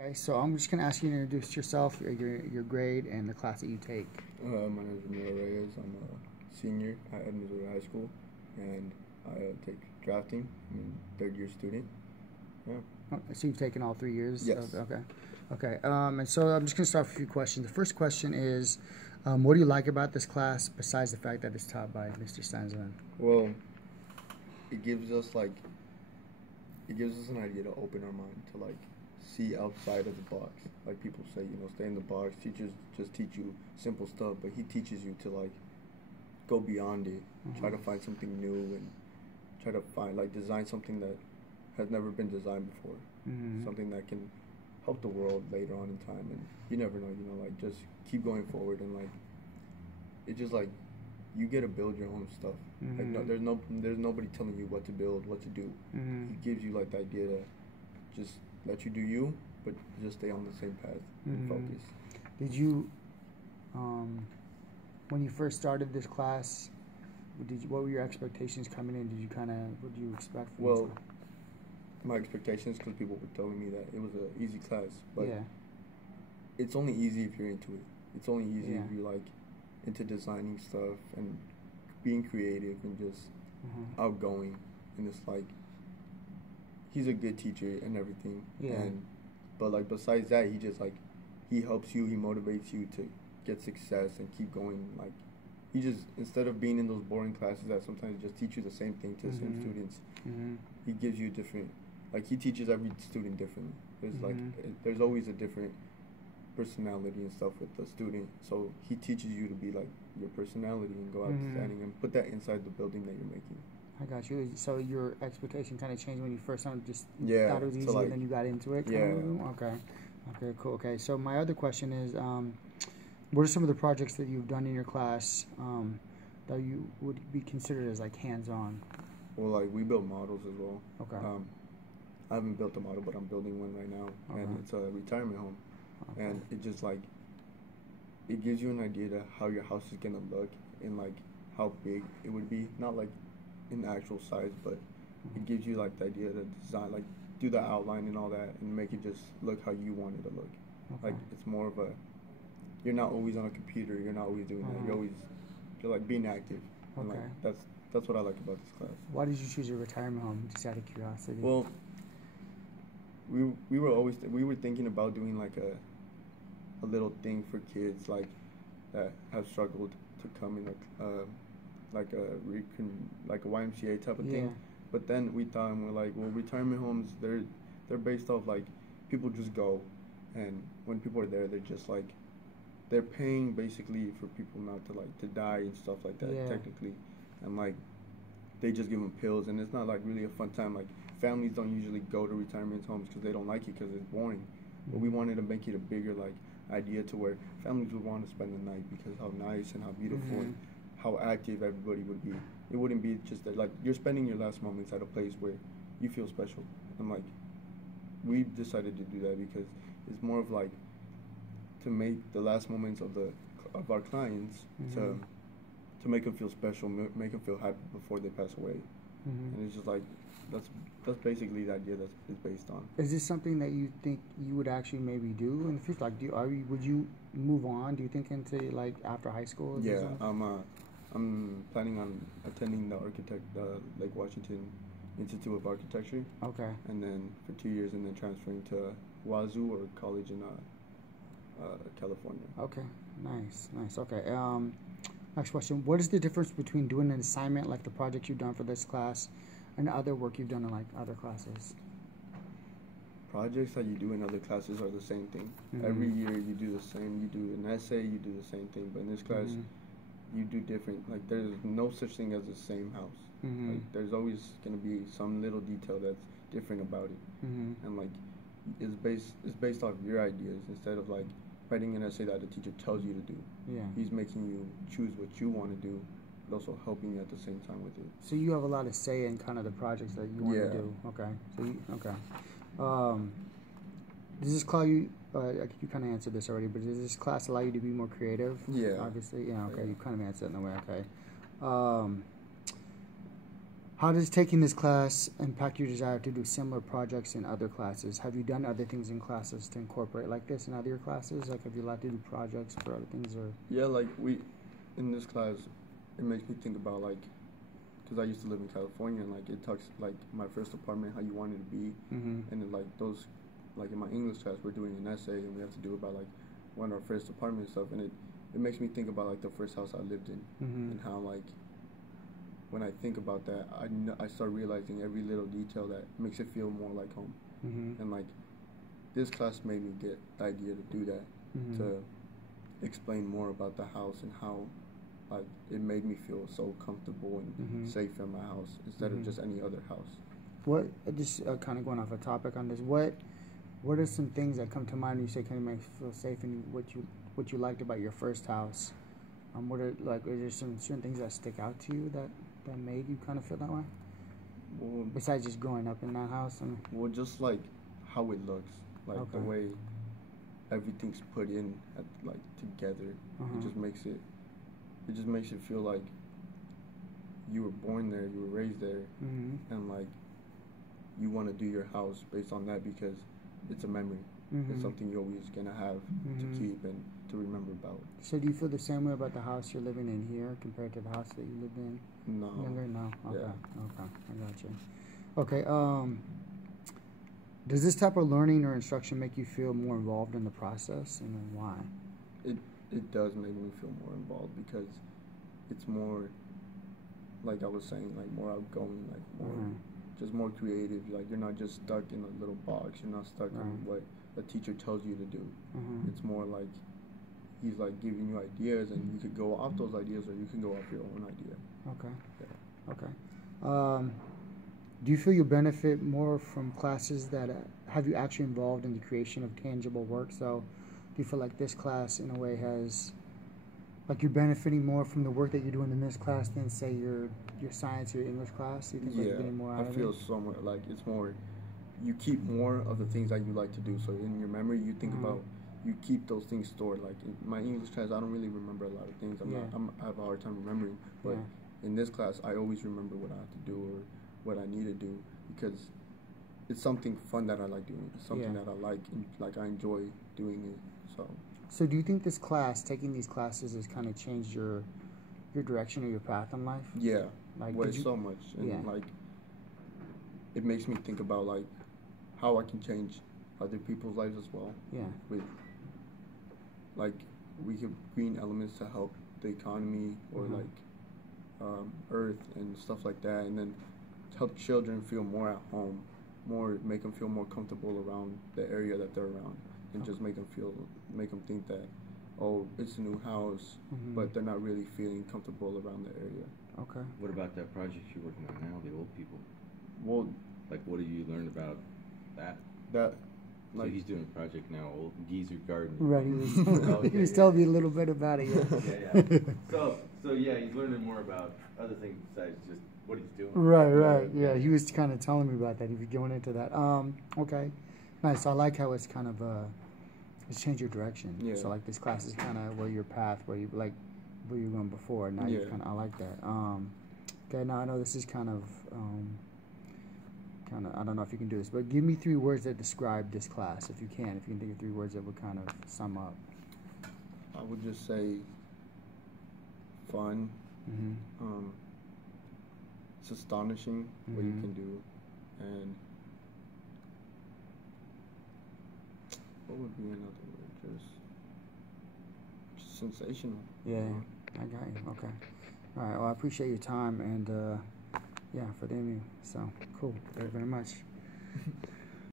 Okay, so I'm just going to ask you to introduce yourself, your grade, and the class that you take. My name is Ramiro Reyes. I'm a senior at Missouri High School, and I take drafting. I'm a third-year student. Yeah. So you've taken all 3 years? Yes. Okay. Okay. And so I'm just going to start with a few questions. The first question is, what do you like about this class besides the fact that it's taught by Mr. Stanzman? Well, it gives us an idea to open our mind to see outside of the box. Like people say, stay in the box. Teachers just teach you simple stuff, but he teaches you to go beyond it. Mm-hmm. Try to find something new and try to find design something that has never been designed before. Mm-hmm. Something that can help the world later on in time. And you never know, just keep going forward and it's just you get to build your own stuff. Mm-hmm. There's nobody telling you what to build, what to do. Mm-hmm. He gives you the idea to just let you do you, but just stay on the same path and focus. Did you, when you first started this class, what were your expectations coming in? What did you expect from this class? My expectations, because people were telling me that it was an easy class, but yeah. It's only easy if you're into it. It's only easy Yeah. if you're into designing stuff and being creative and just outgoing. And it's he's a good teacher and everything. Yeah. But besides that, he just he helps you, he motivates you to get success and keep going. He just, instead of being in those boring classes that sometimes just teach you the same thing to the same students, he gives you different, he teaches every student differently. There's there's always a different personality and stuff with the student, so he teaches you to be your personality and go outstanding and put that inside the building that you're making. I got you. So your expectation kind of changed when you first started, just thought it was easy, and then you got into it? Okay. Okay, cool. Okay, so my other question is, what are some of the projects that you've done in your class that you would be considered as hands-on? Well, we build models as well. Okay. I haven't built a model, but I'm building one right now, and it's a retirement home. Okay. And it just it gives you an idea to how your house is gonna look and how big it would be, not in actual size, but it gives you the idea to design, do the outline and all that, and make it just look how you want it to look. Okay. It's more of you're not always on a computer, you're not always doing that, you're being active. Okay. And that's what I like about this class. Why did you choose a retirement home, just out of curiosity? Well, we were thinking about doing a little thing for kids that have struggled to come in a YMCA type of thing. But then we thought, and we're well, retirement homes, they're based off people just go, and when people are there, they're just they're paying basically for people not to die and stuff like that. Yeah. Technically, and they just give them pills, and it's not really a fun time. Families don't usually go to retirement homes because they don't like it because it's boring. But we wanted to make it a bigger idea to where families would want to spend the night because how nice and how beautiful and how active everybody would be. It wouldn't be just that you're spending your last moments at a place where you feel special. And we decided to do that because it's more of to make the last moments of our clients to make them feel special, make them feel happy before they pass away. And it's just that's basically the idea that it's based on. Is this something that you think you would actually maybe do in the future? Would you move on? Do you think into after high school? Yeah, I'm planning on attending the Lake Washington Institute of Architecture. Okay. And then for 2 years, and then transferring to Wazoo or college in California. Okay. Nice. Okay. Next question: what is the difference between doing an assignment like the project you've done for this class and other work you've done in other classes? Projects that you do in other classes are the same thing. Every year you do the same. You do an essay, you do the same thing. But in this class, you do different. There's no such thing as the same house. There's always going to be some little detail that's different about it. And it's based off your ideas instead of writing an essay that the teacher tells you to do. Yeah. He's making you choose what you want to do, but also helping you at the same time with it. So you have a lot of say in kind of the projects that you want to do. Okay. So does this class you kind of answered this already, but does this class allow you to be more creative? Yeah. Obviously. Yeah. Okay. You kind of answered it in a way. Okay. How does taking this class impact your desire to do similar projects in other classes? Have you done other things in classes to incorporate like this in other classes? Like, have you allowed to do projects for other things, or? Yeah, like in this class, it makes me think about like, because I used to live in California, and like it talks like my first apartment, how you want it to be, and then like those, like in my English class, we're doing an essay and we have to do about like one of our first apartment stuff, and it makes me think about like the first house I lived in, and how like. When I think about that, I start realizing every little detail that makes it feel more like home. And like this class made me get the idea to do that, to explain more about the house and how like it made me feel so comfortable and safe in my house instead of just any other house. What, just kind of going off a topic on this, what are some things that come to mind when you say kind of make you feel safe, and what you liked about your first house? What are, like, are there some certain things that stick out to you that made you kind of feel that way? Well, besides just growing up in that house? Well, just like how it looks, like the way everything's put in at, like together. It just makes it feel like you were born there, you were raised there, and like you want to do your house based on that because it's a memory. It's something you're always gonna have to keep and to remember about. So do you feel the same way about the house you're living in here compared to the house that you lived in? No. Younger? No. Okay. Yeah. Okay. I got you. Okay. Does this type of learning or instruction make you feel more involved in the process, and then why? It does make me feel more involved because it's more, like I was saying, like more outgoing, like more, just more creative. Like you're not just stuck in a little box. You're not stuck in what a teacher tells you to do. It's more like he's like giving you ideas, and you could go off those ideas, or you can go off your own idea. Okay. Yeah. Okay. Do you feel you benefit more from classes that have you actually involved in the creation of tangible work? So, do you feel like this class, in a way, has, like, you're benefiting more from the work that you're doing in this class than, say, your science or your English class? Do you think like you're getting more out of it? I feel somewhere like it's more. You keep more of the things that you like to do. So in your memory, you think about. You keep those things stored. Like in my English class, I don't really remember a lot of things. I have a hard time remembering. But in this class, I always remember what I have to do or what I need to do because it's something fun that I like doing. It's something that I like I enjoy doing it. So do you think this class, taking these classes, has kind of changed your direction or your path in life? Yeah, like so much, and like it makes me think about like how I can change other people's lives as well. Yeah, with like we have green elements to help the economy or like earth and stuff like that, and then help children feel more at home, make them feel more comfortable around the area that they're around, and just make them think that, oh, it's a new house, but they're not really feeling comfortable around the area. Okay. What about that project you're working on now, the old people? Well, like, what have you learned about that? So he's doing a project now, old geezer garden. Right, he was telling me a little bit about it. Yeah. So yeah, he's learning more about other things besides just what he's doing. Right. Yeah, he was kind of telling me about that. He was going into that. Okay, nice. I like how it's kind of it's changed your direction. Yeah. So like this class is kind of where your path, where you were going before. Now you kind of, I like that. Okay, now I know this is kind of I don't know if you can do this, but give me 3 words that describe this class, if you can think of 3 words that would kind of sum up. I would just say fun. It's astonishing what you can do, and what would be another word? Just sensational. Yeah, I got you. Okay. All right. Well, I appreciate your time and for the interview. So cool. Thank you very much.